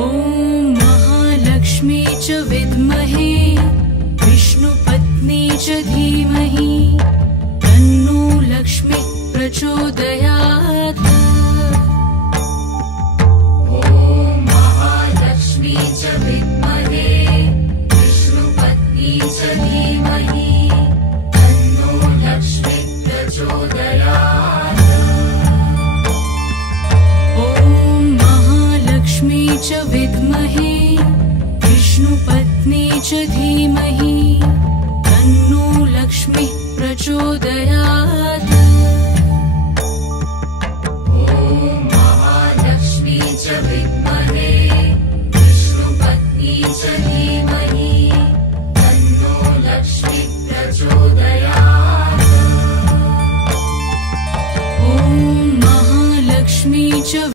ॐ महालक्ष्मी च विद्महे विष्णुपत्नी च धीमहि तन्नो लक्ष्मी प्रचोदयात्। ॐ महालक्ष्मी च विद्महे विष्णुपत्नी च धीमहि तन्नो लक्ष्मी प्रचोदयात्। ॐ महालक्ष्मी च विद्महे विष्णुपत्नी च धीमहि तन्नो लक्ष्मी प्रचोदयात्।